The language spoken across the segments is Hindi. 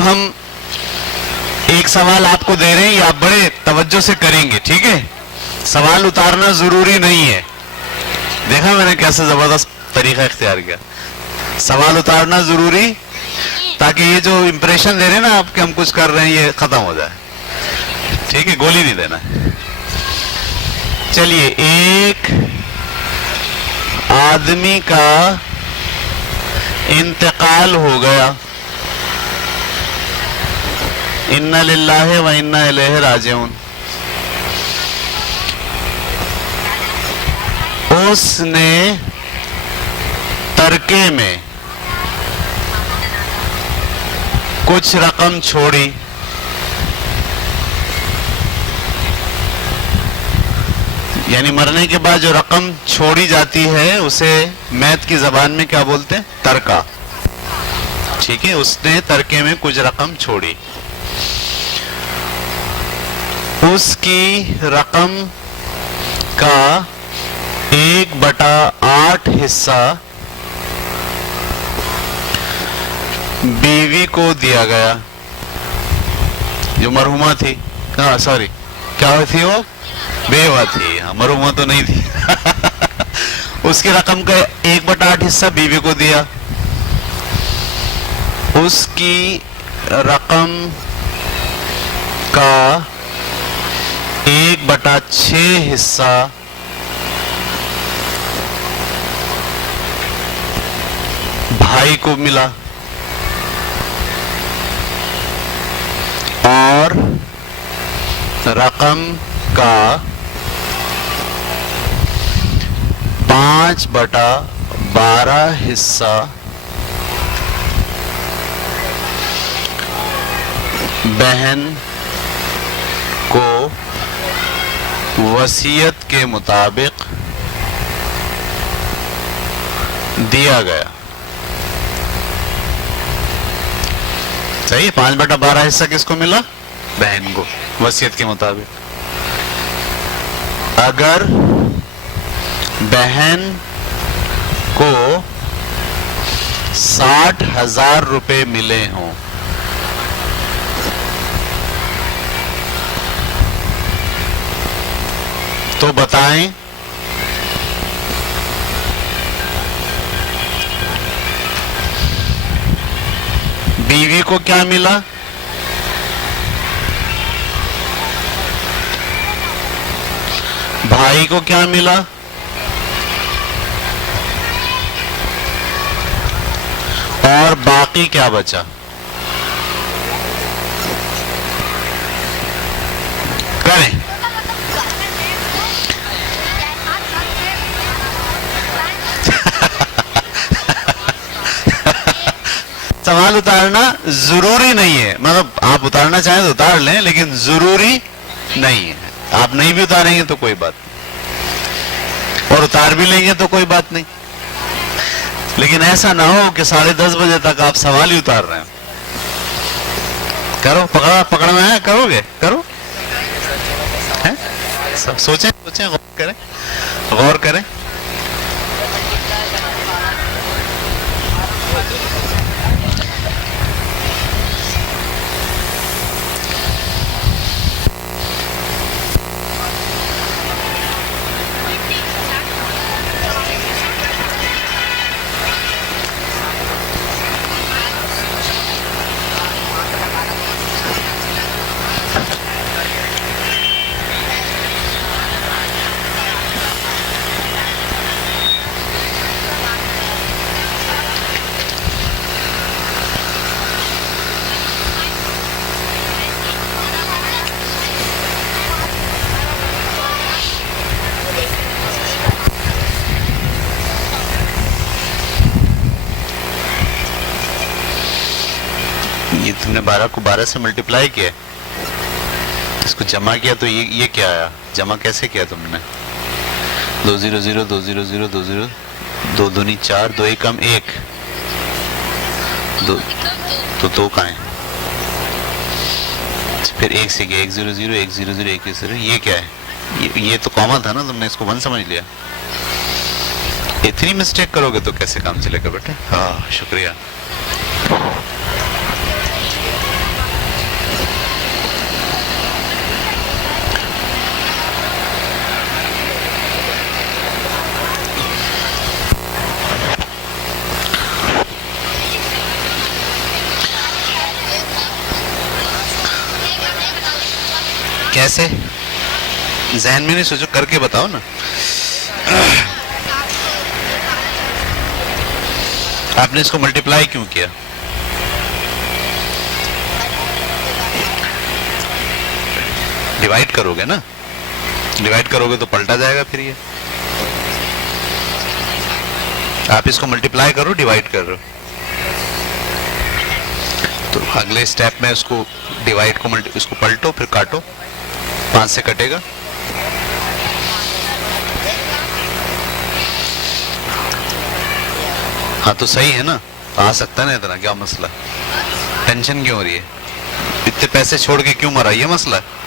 हम एक सवाल आपको दे रहे हैं, ये आप बड़े तवज्जो से करेंगे, ठीक है? सवाल उतारना जरूरी नहीं है। देखा मैंने कैसे जबरदस्त तरीका इख्तियार किया। सवाल उतारना जरूरी, ताकि ये जो इंप्रेशन दे रहे हैं ना आपके हम कुछ कर रहे हैं, ये खत्म हो जाए, ठीक है? गोली नहीं देना। चलिए, एक आदमी का इंतकाल हो गया, इन्ना लिल्लाहि व इन्ना इलैहि राजिऊन। उसने तरके में कुछ रकम छोड़ी, यानी मरने के बाद जो रकम छोड़ी जाती है उसे मैथ की जबान में क्या बोलते हैं? तरका, ठीक है? उसने तरके में कुछ रकम छोड़ी, उसकी रकम का 1/8 हिस्सा बीवी को दिया गया, जो मरहुमा थी। हाँ सॉरी, क्या थी वो? बेवा थी। हाँ, मरहुमा तो नहीं थी। उसकी रकम का 1/8 हिस्सा बीवी को दिया, उसकी रकम का 1/6 हिस्सा भाई को मिला, और रकम का 5/12 हिस्सा बहन को वसीयत के मुताबिक दिया गया। सही है? 5/12 हिस्सा किसको मिला? बहन को, वसीयत के मुताबिक। अगर बहन को 60,000 रुपए मिले हों, तो बताएं बीवी को क्या मिला? भाई को क्या मिला? और बाकी क्या बचा? करें। सवाल उतारना जरूरी नहीं है, मतलब आप उतारना चाहें तो उतार लें, लेकिन जरूरी नहीं है। आप नहीं भी उतारेंगे तो कोई बात नहीं, और उतार भी लेंगे तो कोई बात नहीं, लेकिन ऐसा ना हो कि 10:30 बजे तक आप सवाल ही उतार रहे हैं। करो, पकड़ में है, करोगे? करो, है? सब सोचें, गौर करें। ये तुमने 12 को 12 से मल्टीप्लाई किया, इसको जमा किया, तो ये क्या आया? जमा कैसे किया तुमने? 2 0 0 2 0 0 2 0 2 दूनी 4, 2 1 1, 2 तो 2 कहाँ है? फिर 1 से गया 1 0 0 1 0 0 1 0, ये क्या है? ये तो कॉमन था ना, तुमने इसको 1 समझ लिया। इतनी मिस्टेक करोगे तो कैसे काम चलेगा बेटे? हाँ शुक्रिया। कैसे? जहन में नहीं सोचो, करके बताओ ना। आपने इसको मल्टीप्लाई क्यों किया? डिवाइड करोगे ना, डिवाइड करोगे तो पलटा जाएगा फिर ये। आप इसको मल्टीप्लाई करो, डिवाइड कर रहे हो, तो अगले स्टेप में उसको डिवाइड को इसको पलटो, फिर काटो, 5 से कटेगा। हाँ तो सही है ना, आ सकता है ना, इतना क्या मसला, टेंशन क्यों हो रही है? इतने पैसे छोड़ के क्यों मरा, ये मसला है?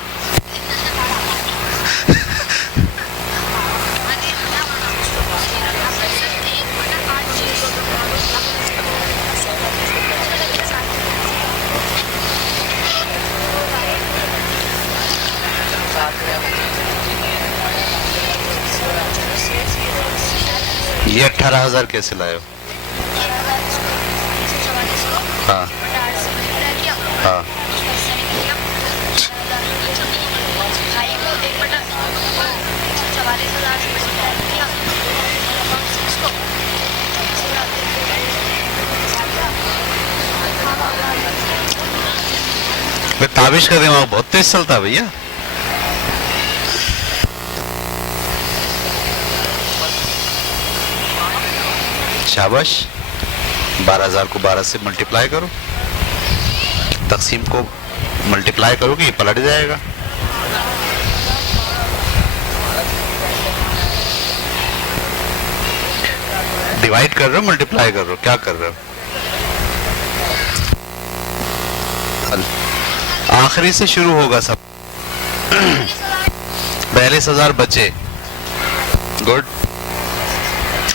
ये 18,000 कैसे लाए हो? हाँ हाँ, ताबिश का दिमाग बहुत तेज चलता है भैया। शाबाश। 12,000 को 12 से मल्टीप्लाई करो, तकसीम को मल्टीप्लाई करोगे, ये पलट जाएगा। डिवाइड कर रहे हो, मल्टीप्लाई कर रहे हो, क्या कर रहे हो? आखिरी से शुरू होगा सब। 42,000 बचे। गुड।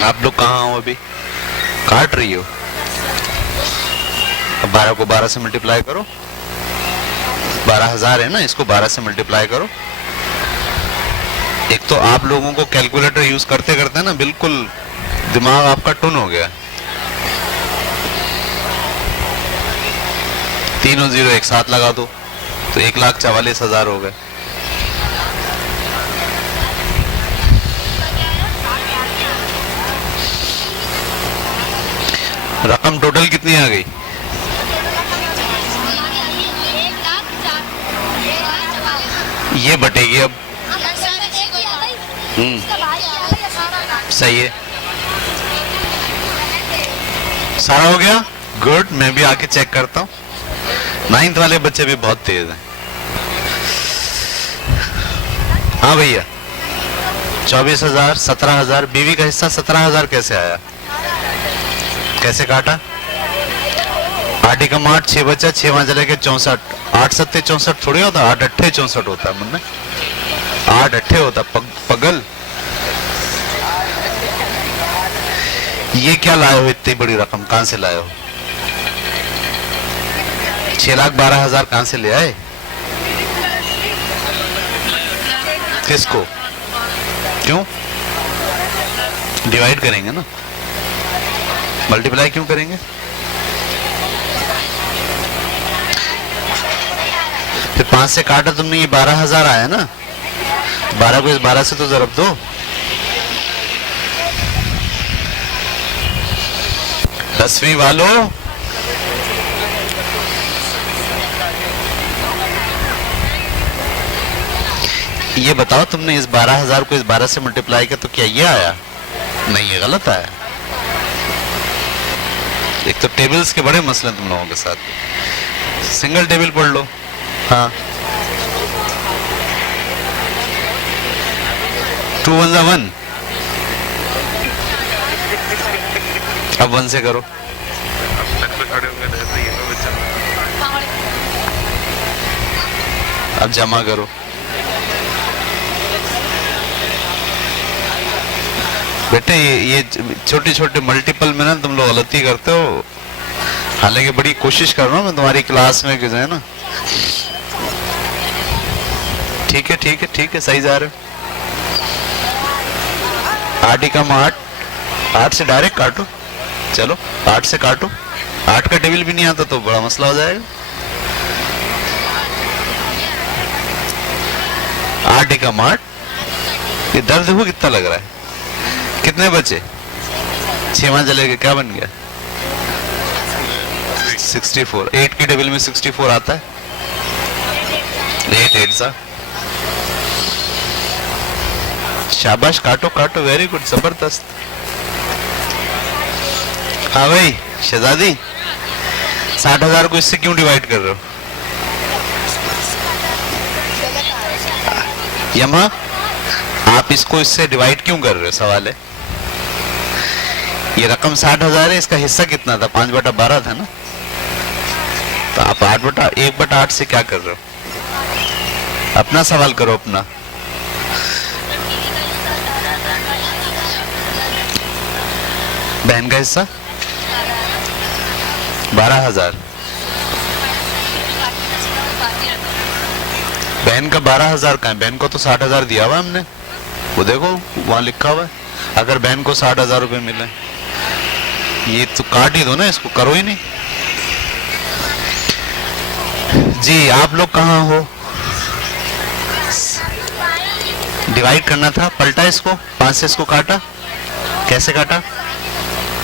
आप लोग कहाँ हो अभी? काट रही हो। अब 12 को 12 से मल्टीप्लाई करो, 12,000 है ना, इसको 12 से मल्टीप्लाई करो। एक तो आप लोगों को कैलकुलेटर यूज करते करते ना बिल्कुल दिमाग आपका टुन हो गया। 3 और 0 एक साथ लगा दो तो 1,44,000 हो गए। रकम टोटल कितनी आ गई? ये बटेगी अब। सही है, सारा हो गया। गुड। मैं भी आके चेक करता हूँ। 9th वाले बच्चे भी बहुत तेज हैं। हाँ भैया, 24,000, 17,000, बीवी का हिस्सा 17,000 कैसे आया? कैसे काटा? 8 एकम 8, 6 बचा, 6 वहां चले गए 64। 8 सत्ते 64 थोड़ी होता, 8 अट्ठे 64 होता है। मुन्ने 8 अट्ठे होता पगल। ये क्या लाए हो? इतनी बड़ी रकम कहां से लाए हो? 6,12,000 कहां से ले आए? किसको? क्यों? डिवाइड करेंगे ना, मल्टीप्लाई क्यों करेंगे? फिर 5 से काटा तुमने, ये 12,000 आया ना। 12 को इस 12 से तो जरब दो। दसवीं वालों, ये बताओ तुमने इस 12,000 को इस 12 से मल्टीप्लाई किया तो क्या ये आया? नहीं, ये गलत आया। एक तो टेबल्स के बड़े मसले तुम लोगों के साथ। सिंगल टेबल पढ़ लो। हाँ, 2 1 1। अब 1 से करो। अब जमा करो। बेटे ये छोटे छोटे मल्टीपल में ना तुम लोग गलती करते हो। हालांकि बड़ी कोशिश कर रहा हूँ मैं तुम्हारी क्लास में कि जो है ना। ठीक है ठीक है ठीक है, सही जा रहे हो। 8 एकम 8, 8 से डायरेक्ट काटो। चलो 8 से काटो। 8 का टेबल भी नहीं आता तो बड़ा मसला हो जाएगा। 8 एकम 8। ये दर्द देखो कितना लग रहा है। कितने बचे? 6 वहां चले गए, क्या बन गया? 64। 8 की टेबल में 64 आता है। 8 8 सा। शाबाश, काटो काटो, वेरी गुड, जबरदस्त। हाँ भाई शहजादी, 60,000 को इससे क्यों डिवाइड कर रहे हो? यमा, आप इसको इससे डिवाइड क्यों कर रहे हो? सवाल है। ये रकम 60,000 है, इसका हिस्सा कितना था? 5/12 था ना। तो आप 1/8 से क्या कर रहे हो? अपना सवाल करो अपना। बहन का हिस्सा 12,000। बहन का 12,000 का है? बहन को तो 60,000 दिया हुआ हमने, वो देखो वहां लिखा हुआ है। अगर बहन को 60,000 रुपए मिले, ये तो काट ही दो ना, इसको करो ही नहीं। जी आप लोग कहाँ हो? डिवाइड करना था, पलटा इसको, 5 से इसको काटा। कैसे काटा?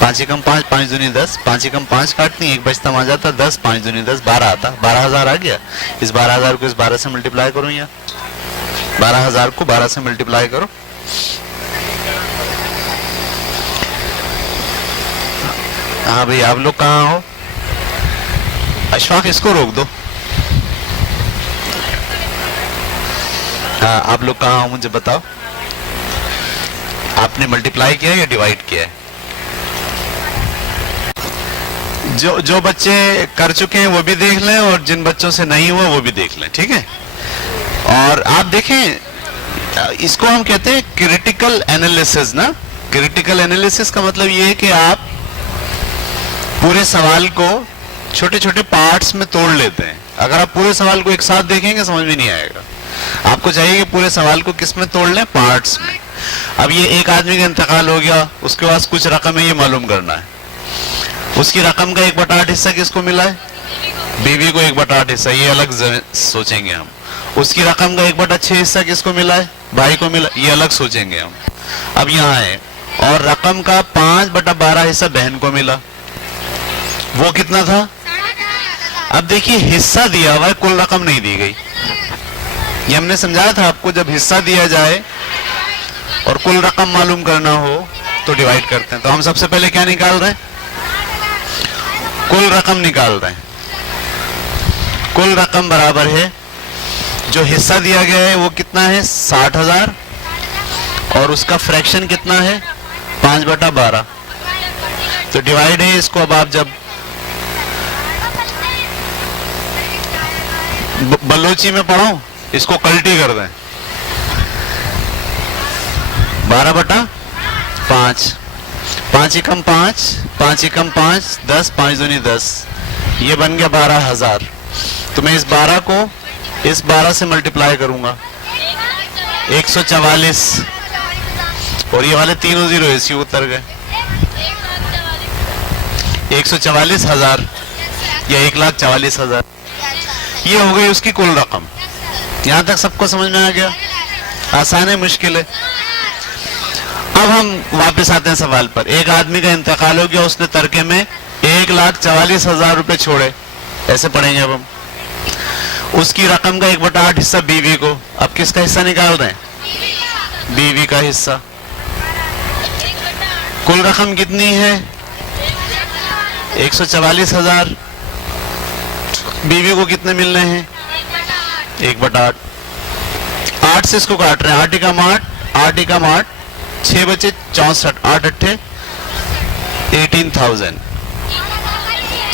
5 एकम 5, 5 दूनी 10, 5 एकम 5 काटनी, एक बचता वहां जाता 10, 5 दूनी 10, 12 आता। 12,000 आ गया। इस 12,000 को इस 12 से मल्टीप्लाई करो, या 12,000 को 12 से मल्टीप्लाई करो। हाँ भाई आप लोग कहाँ हो? अशफाक इसको रोक दो। हाँ आप लोग कहाँ हो मुझे बताओ। आपने मल्टीप्लाई किया या डिवाइड किया है? जो बच्चे कर चुके हैं वो भी देख लें, और जिन बच्चों से नहीं हुआ वो भी देख लें, ठीक है। और आप देखें, इसको हम कहते हैं क्रिटिकल एनालिसिस ना। क्रिटिकल एनालिसिस का मतलब ये है कि आप पूरे सवाल को छोटे छोटे पार्ट्स में तोड़ लेते हैं। अगर आप पूरे सवाल को एक साथ देखेंगे समझ में नहीं आएगा। आपको चाहिए कि पूरे सवाल को किस में तोड़ लें? पार्ट्स में। अब ये एक आदमी का इंतकाल हो गया, उसके पास कुछ रकम है, ये मालूम करना है। उसकी रकम का 1/8 हिस्सा किसको मिला है? बीवी को 1/8 हिस्सा, ये अलग सोचेंगे हम। उसकी रकम का 1/6 हिस्सा किसको मिला है? भाई को मिला, ये अलग सोचेंगे हम। अब यहाँ है, और रकम का 5/12 हिस्सा बहन को मिला, वो कितना था? अब देखिए हिस्सा दिया हुआ है, कुल रकम नहीं दी गई। ये हमने समझाया था आपको, जब हिस्सा दिया जाए और कुल रकम मालूम करना हो तो डिवाइड करते हैं। तो हम सबसे पहले क्या निकाल रहे हैं? कुल रकम निकाल रहे हैं। कुल रकम बराबर है, जो हिस्सा दिया गया है वो कितना है? 60,000, और उसका फ्रैक्शन कितना है? 5/12। तो डिवाइड है, इसको अब आप जब बलोची में पढ़ो, इसको कल्टी कर दें। 12/5, 5 एकम 5, 5 एकम 5, 10, 5 दूनी 10, ये बन गया 12,000। तो मैं इस 12 को इस 12 से मल्टीप्लाई करूंगा, 144, और ये वाले तीनों जीरो इसी उतर गए। 144,000 या 1,44,000, ये हो गई उसकी कुल रकम। यहां तक सबको समझ में आ गया? आसान है मुश्किल है? अब हम वापस आते हैं सवाल पर। एक आदमी का इंतकाल हो गया, उसने तरके में 1,44,000 रुपए छोड़े, ऐसे पढ़ेंगे अब हम। उसकी रकम का 1/8 हिस्सा बीवी को। अब किसका हिस्सा निकाल रहे हैं? बीवी का हिस्सा। कुल रकम कितनी है? 144,000। बीवी को कितने मिलने हैं? 1/8। 8 से इसको काट रहे हैं, 8 एकम 8, 8 एकम 8, 6 बचे 64, 8 अट्ठे 18,000।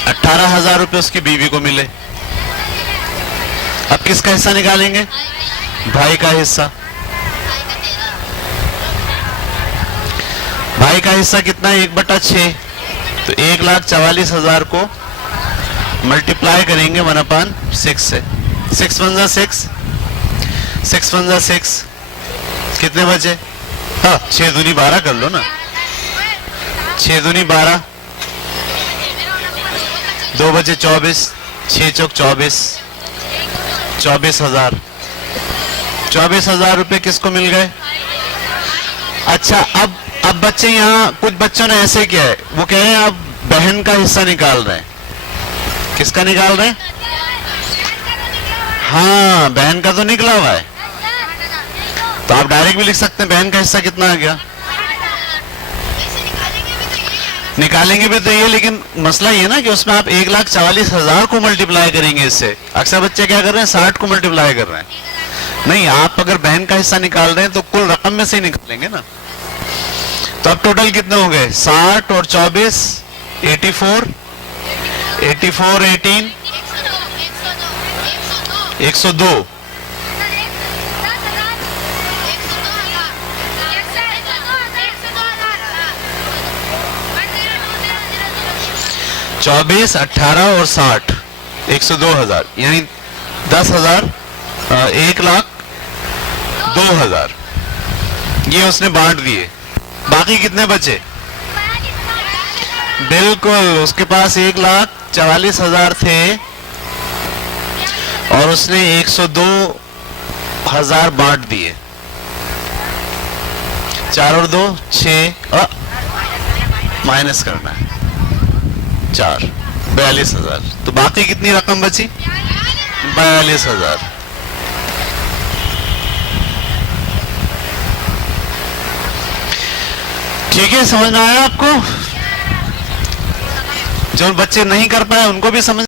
18,000 रुपए उसकी बीवी को मिले। अब किसका हिस्सा निकालेंगे? भाई का हिस्सा। भाई का हिस्सा कितना है? 1/6। तो 1,44,000 को मल्टीप्लाई करेंगे 1/6 से। 6 1 6, 6 1 6, कितने बचे? हाँ 6 दूनी 12 कर लो ना। 6 दूनी 12, 2 बचे 24, 6 चौक 24, 24,000। 24,000 रुपए किसको मिल गए? अच्छा, अब बच्चे यहाँ कुछ बच्चों ने ऐसे किया है, वो कह रहे हैं आप बहन का हिस्सा निकाल रहे हैं। किसका निकाल रहे हैं? हाँ, बहन का तो निकला हुआ है, तो आप डायरेक्ट भी लिख सकते हैं बहन का हिस्सा कितना आ गया। निकालेंगे भी तो ये, लेकिन मसला ये ना कि उसमें आप 1,44,000 को मल्टीप्लाई करेंगे इससे। अक्सर बच्चे क्या कर रहे हैं, 60 को मल्टीप्लाई कर रहे हैं। नहीं, आप अगर बहन का हिस्सा निकाल रहे हैं तो कुल रकम में से ही निकालेंगे ना। तो अब टोटल कितने हो गए? 60 और 24 84 84 18 102। चौबीस, 18 और 60, 102,000, यानी 10,000, 1,02,000 ये उसने बांट दिए। बाकी कितने बचे? बिल्कुल, उसके पास 1,44,000 थे और उसने 102,000 बांट दिए। 4 और 2 6, माइनस करना है 4, 42,000। तो बाकी कितनी रकम बची? 42,000। ठीक है, समझ में आया आपको? जो बच्चे नहीं कर पाए उनको भी समझ